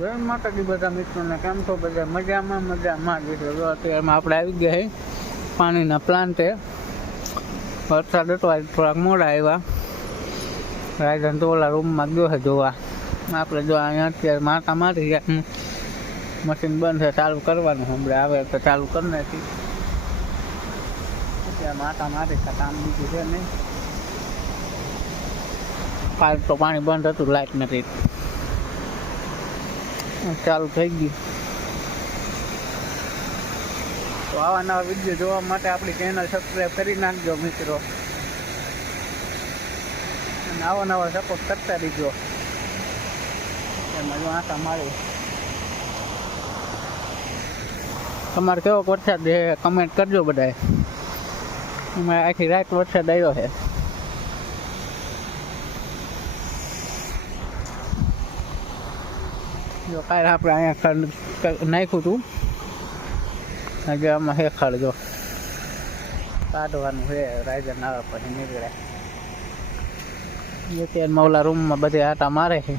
જય બધા મિત્રોને કેમ છો? બધા મજામાં મજામાં જ. જો અત્યારમાં આપણે આવી ગયા છે પાણીના પ્લાન્ટે. વરસાદ હતો થોડાક મોડા આવ્યા. રાયધન તો રૂમમાં ગયો જોવા. આપણે જો અહીંયા અત્યારે માતા મારી ગયા મશીન બંધ છે, ચાલુ કરવાનું હમણાં આવે તો ચાલુ કરી નાખી અત્યારે માતા મારી કામ બીજું છે નહીં. કાલ તો પાણી બંધ હતું, લાઈટ નથી. ચાલુ થઈ ગયું. તો આવા નવા વીડિયો જોવા માટે આપણી ચેનલ સબસ્ક્રાઈબ કરી નાખજો મિત્રો. અને આવા નવા સપોર્ટ કરતા રહીજો. એમાં જો આશા મારી. તમારે કેવો વરસાદ કમેન્ટ કરજો બધાએ. આખી રાત વરસાદ આવ્યો છે. જો કાંઈ આપણે અહીંયા ખંડ નાખ્યું હતું આજે આમાં હેખાડ જો. કાઢવાનું છે રાયજન આવે પછી નીકળે. અત્યારમાં ઓલા રૂમમાં બધે આટા મારે છે.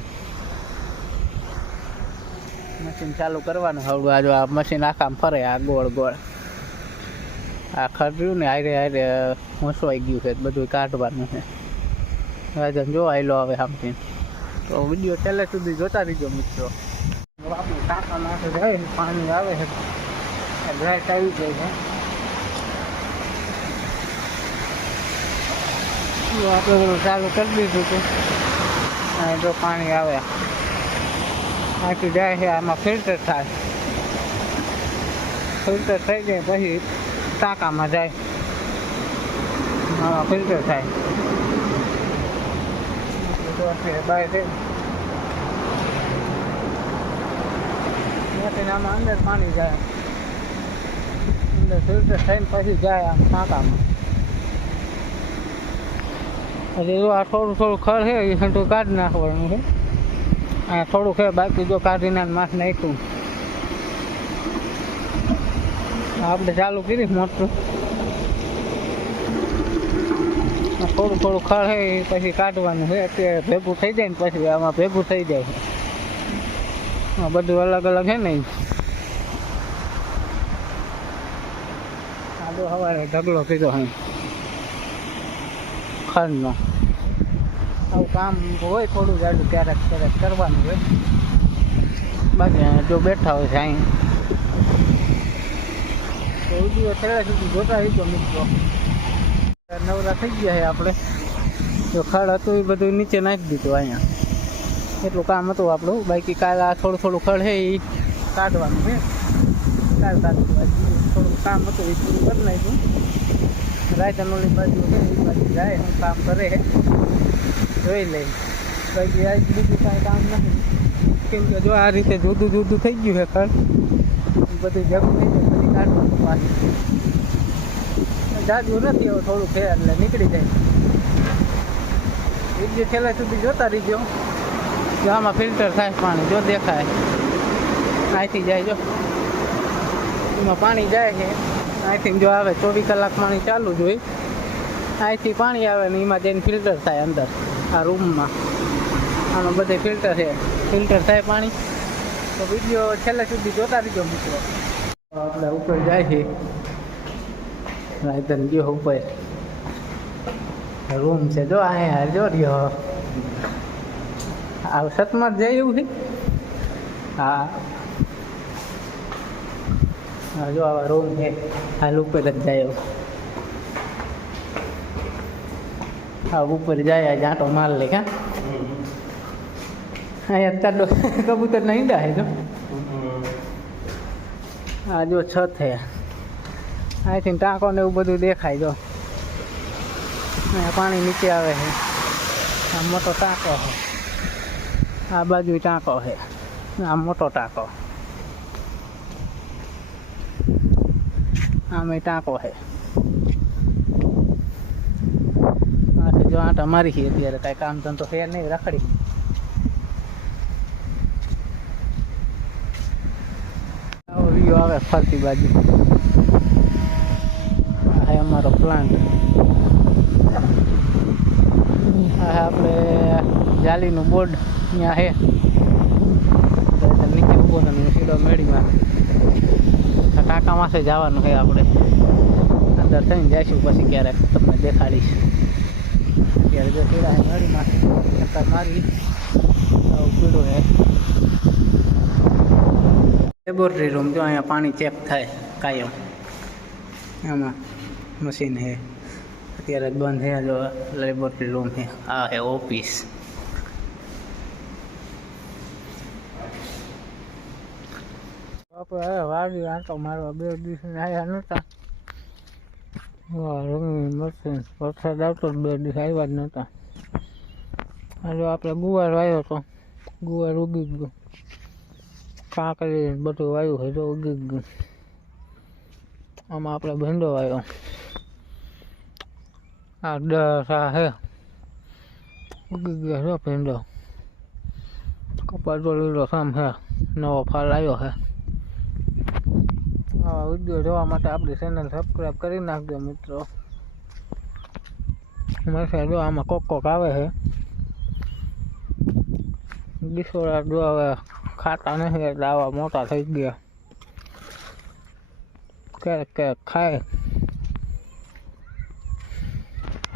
મશીન ચાલુ કરવાનું હવડું આ આ મશીન આખામાં ફરે, આ ગોળ ગોળ. આ ખડ્યું ને હારે હારે મૂસવાઈ ગયું છે બધું કાઢવાનું છે. રાજન જો આયલો આવે સામથી તો વીડિયો છેલ્લે સુધી જોતા રહીજો મિત્રો. ટાંકા જાય પાણી આવે છે. લાઈટ આવી જાય છે. આપણે ચાલુ કરી દીધું હતું અને જો પાણી આવે. આથી જાય છે, આમાં ફિલ્ટર થાય. ફિલ્ટર થઈ જાય પછી ટાંકામાં જાય. આમાં ફિલ્ટર થાય. બહાર છે આમાં અંદર પાણી જાય. અંદર ફિલ્ટર થઈને પછી જાય આમ ટાંકામાં. હજી જો આ થોડું થોડું ખર છે, એ તો કાઢી નાખવાનું છે. આ થોડું છે, બાકી જો કાઢીને માસ નાખ્યું. આપણે ચાલુ કરી મોટું. થોડું થોડું ખર છે, એ પછી કાઢવાનું છે. અત્યારે ભેગું થઈ જાય ને પછી આમાં ભેગું થઈ જાય બધું અલગ અલગ છે ને. આડો સવારે ઢગલો કીધો હે. ખરનો આવું કામ હોય થોડું જાડું ક્યારેક ક્યારેક કરવાનું હોય. બાકી જો બેઠા હોય અહીં. તો વીડિયો છેલ્લે સુધી જોતા હોય મિત્રો. નવરા થઈ ગયા છે આપણે. જો ખાડ હતું એ બધું નીચે નાખી દીધું અહીંયા. એટલું કામ હતું આપણું. બાકી કાલ આ થોડું થોડું ખડ છે એ કાઢવાનું છે. કાલ કાઢવાનું થોડું કામ હતું એ પૂરું કરી નાખ્યું રાયતન ઓલી બાજુ એ બાજુ જાય હું કામ કરે જોઈ લઈ બાકી આજ બીજું કાંઈ કામ નથી. કેમ કે જો આ રીતે જુદું જુદું થઈ ગયું છે ખડ બધું જગું થઈ જાય બધી કાઢવાનું પાછું. જાજુ નથી, હવે થોડું છે એટલે નીકળી જાય. વીડિયો છેલ્લા સુધી જોતા રહીજો. આમાં ફિલ્ટર થાય પાણી, જો દેખાય. અહીંથી જાય જો. એમાં પાણી જાય છે. અહીંથી જો આવે, ચોવીસ કલાક પાણી ચાલુ જ હોય. અહીંથી પાણી આવે ને એમાં જઈને ફિલ્ટર થાય અંદર, આ રૂમમાં આમાં બધે ફિલ્ટર છે. ફિલ્ટર થાય પાણી. તો વીડિયો છેલ્લે સુધી જોતા રહીજો મિત્રો. આપણે ઉપર જાય છે. રાયતન ગયો ઉપર. રૂમ છે જો અહીંયા, જો રહ્યો. આ સતમાં જાય એવું છે? હા. જો આવા રૂમ છે હાલ ઉપર જ જાય હા ઉપર જાય આ જાંટો માલ લે કા અહીંયા તાડો કબૂતર ના ઈંડા છે જો આ જો છત છે. અહીંથી ટાંકો ને એવું બધું દેખાય જો. પાણી નીચે આવે છે. આ મોટો ટાંકો છે. આ બાજુ ટાંકો છે. આ મોટો ટાંકો. આમે ટાંકો છે. જો આટા મારી છે અત્યારે, કાંઈ કામ ધંધો છે નહીં, રખડી. આવો આવે ફરતી બાજુ. આ અમારો પ્લાન્ટ આ આપણે જાલીનું બોર્ડ ત્યાં છે. નીચે ઊભો તમે સીધો મેળીમાં ટાંકા માસે જવાનું છે આપણે. અંદર થઈને જઈશું પછી ક્યારેક તમને દેખાડીશ. અત્યારે જો સીધા મેળીમાં ચક્કર મારી. પીડું છે. લેબોરેટરી રૂમ જો અહીંયા પાણી ચેક થાય કાયમ. એમાં મશીન છે. અત્યારે બંધ છે લેબોરેટરી રૂમ છે. આ છે ઓફિસ હવે વાડી આંટો મારવા બે દિવસ આવ્યા નહોતા. રમી મશીન વરસાદ આવતો બે દિવસ આવ્યા જ નહોતા. આજે આપણે ગુવાર વાવ્યો હતો ગુવાર ઉગી ગયું. કાંકરી બધું વાવ્યું હોય તો ઉગી ગયું. આમાં આપણે ભીંડો વાવ્યો આ દસ, આ હે. ઉગી ગયો છે ભીંડો. કપાસ તો લીલો સામ છે નવો ફાલ આવ્યો છે આવા વીડિયો જોવા માટે આપણી ચેનલ સબસ્ક્રાઈબ કરી નાખજો મિત્રો. મરસા જો આમાં કોક કોક આવે છે. બિસોડા જો હવે ખાતા નથી એટલે આવા મોટા થઈ ગયા. ક્યારેક ક્યારેક ખાય.